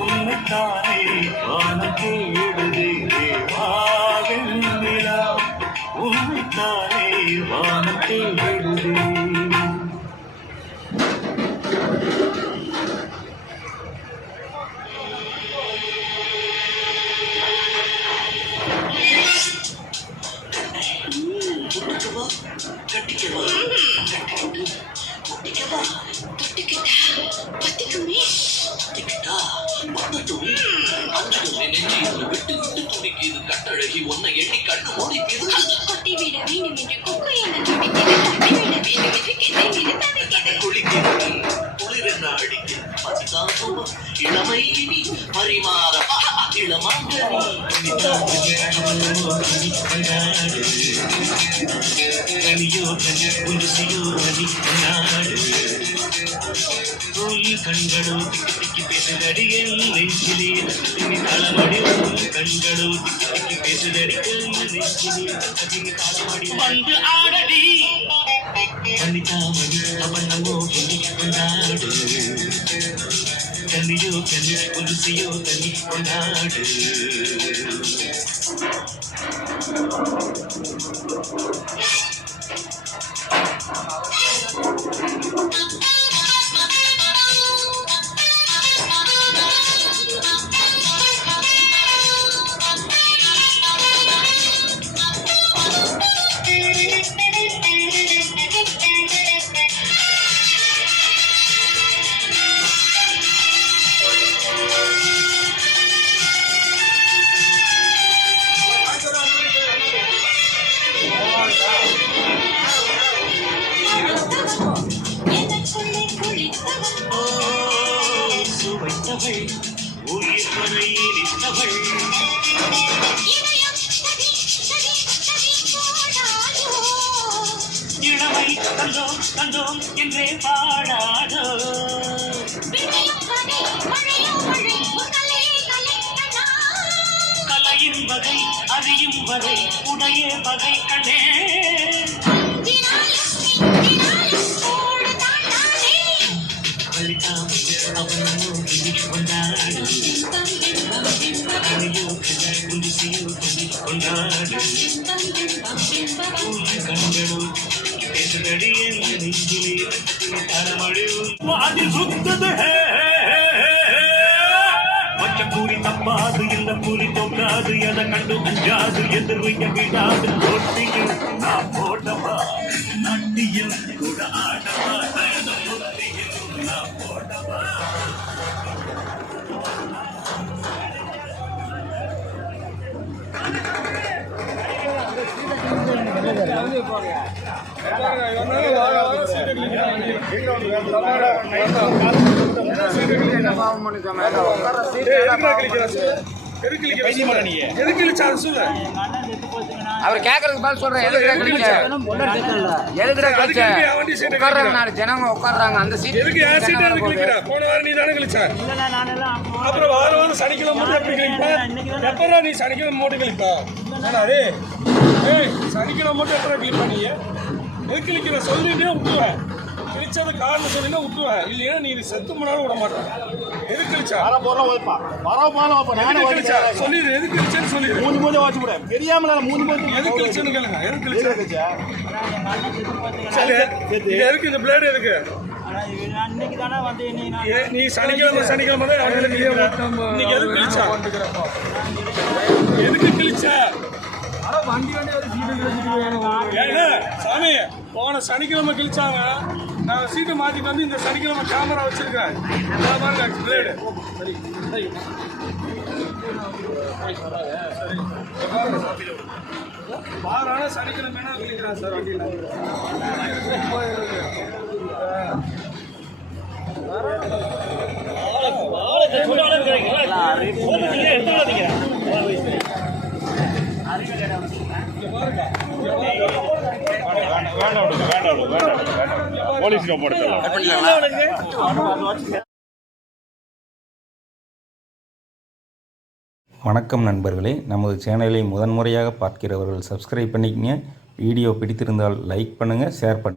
உன்னைத்தானே வானம் தேடுதே வாவெண்ணிலா உன்னைத்தானே வானம் தேடுதே. கட்டழகி உன்னை எண்ணி கண்ணு மூடி கொட்டிவிட வேண்டும் என்று கொக்கு என்ன குளிக்கிறது குளிரென்ன அடிக்க பசிதாசம் இளமை பரிமாற கண்களோ திக்கி பேசுதடிகள் நெஞ்சிலே தளமடி கண்களோ திக்கி பேசுதடிகள் நெஞ்சிலே தளமடி வந்து ஆடடி கண்ணித்தாமணி அவனமோ கொண்டாடு கண்ணியோ கண்ணி புதுசியோ கண்ணி கொண்டாடு. உயிர் வரை நின்றவள் இளமை தந்தோம் தந்தோம் என்றே பாடாதோ கலையின் வகை அறியும் வரை உடைய வகை கண்டே கூறி தப்பாது இந்த கூறி தோக்காது என கண்டு அஞ்சாது எதிர்வைய விடாது போட்டியில் நான் போடவா நட்டியில் கூட ஆடவா நான் போடவா. அவர் கேக்குறதுக்கு பதில் சொல்றேன். உட்கார்றாங்க ஜனங்க உட்கார்றாங்க அந்த சீட் அப்புறம் வாரம் சனிக்கிழமை மட்டும் எப்படி கிளிப்பா எப்படா நீ சனிக்கிழமை மட்டும் கிளிப்பா சனிக்கிழமை மட்டும் எப்படா கிளிப்பா நீ எதுக்கு கிளிக்கிற சொல்லிட்டே விட்டுருவேன் கிழிச்சது காரணம் சொல்லினா விட்டுருவேன் இல்லையா நீ செத்து போனாலும் விட மாட்டேன் எதுக்கு கிழிச்சா சொல்லிடு எதுக்கு கிழிச்சேன்னு சொல்லிடு மூணு மூணு வாட்சி கூட தெரியாமல மூணு மூணு எதுக்கு கிழிச்சேன்னு கேளுங்க எதுக்கு கிழிச்சா எதுக்கு இந்த பிளேடு எதுக்கு நீ சனிக்கிழமை தான் இன்னைக்கு எதுக்கு கிழிச்சா எதுக்கு கிழிச்சா சாமி போன சனிக்கிழமை கிழிச்சாங்க நான் சீட்டை மாற்றிட்டு வந்து இந்த சனிக்கிழமை கேமரா வச்சிருக்கேன் பிளேடு சரி வாரான சனிக்கிழமை என்ன கிழிக்கிறான் சார் வண்டியில் வணக்கம் நண்பர்களே, நமது சேனலை முதன்முறையாக பார்க்கிறவர்கள் சப்ஸ்கிரைப் பண்ணிக்கங்க. வீடியோ பிடித்திருந்தால் லைக் பண்ணுங்கள், ஷேர் பண்ணுங்கள்.